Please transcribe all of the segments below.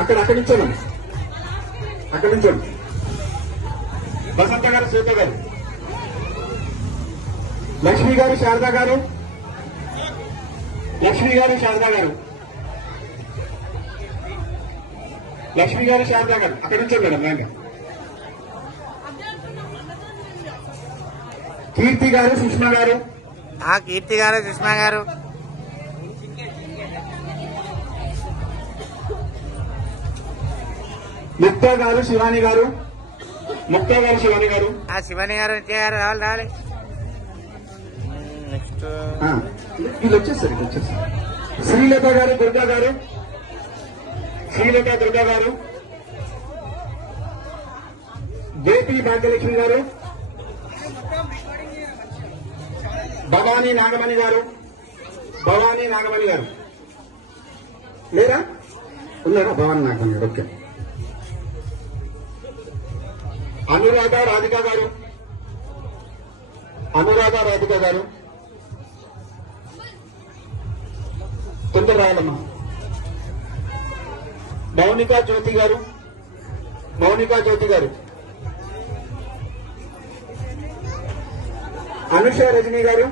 అక్కడి నుంచోండి, అక్కడి నుంచోండి. వసంత గారు, శ్వేత గారు, లక్ష్మి గారు, శారద గారు, లక్ష్మి గారు, శారద గారు, లక్ష్మి గారు, శారద గారు అక్కడి నుంచోండి మేడం. రండి. కీర్తి గారు, సుష్మా గారు, కీర్తి గారు, సుష్మా గారు, ముక్తా గారు, శివాని గారు, ముక్తా గారు, శివాని గారు, శివాని గారు, నిత్య గారు రావాలి రావాలి. నెక్స్ట్ వీళ్ళు వచ్చేస్తారు, శ్రీలత గారు, దుర్గా గారు, శ్రీలత, దుర్గా గారు, జేపీ భాగ్యలక్ష్మి గారు, భవానీ నాగమణి గారు, భవానీ నాగమణి గారు లేరా? ఉన్నారా? భవానీ నాగమణి గారు. ఓకే. అనురాధ రాధిక గారు, అనురాధ రాధిక గారు తొందర రాయాలమ్మా. మౌనికా జ్యోతి గారు, మౌనికా జ్యోతి గారు, అనుష రజనీ గారు,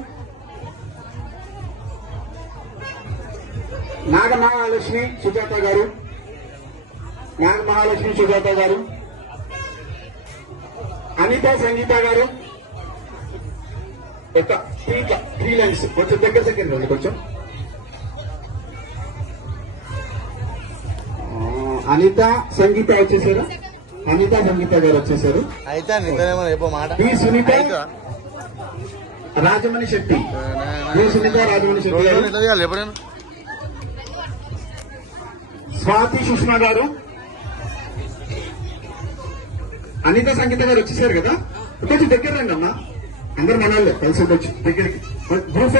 నాగమహాలక్ష్మి సుజాత గారు, నాగమహాలక్ష్మి సుజాత గారు, అనిత సంగీత గారు. ఒక 3 లైన్స్ కొంచెం దగ్గర రండి. కొంచెం అనిత సంగీత వచ్చేసారు, అనిత సంగీత గారు వచ్చేసారు. బి సునీత, రాజమణి శెట్టి, బి సునీత, రాజమణి శెట్టి గారు, స్వాతి సుష్మా గారు, అనిత సంగీత గారు వచ్చేసారు కదా. కొంచెం దగ్గర రండి అమ్మా, అందరు మన వాళ్ళే కలిసి వచ్చి దగ్గరికి.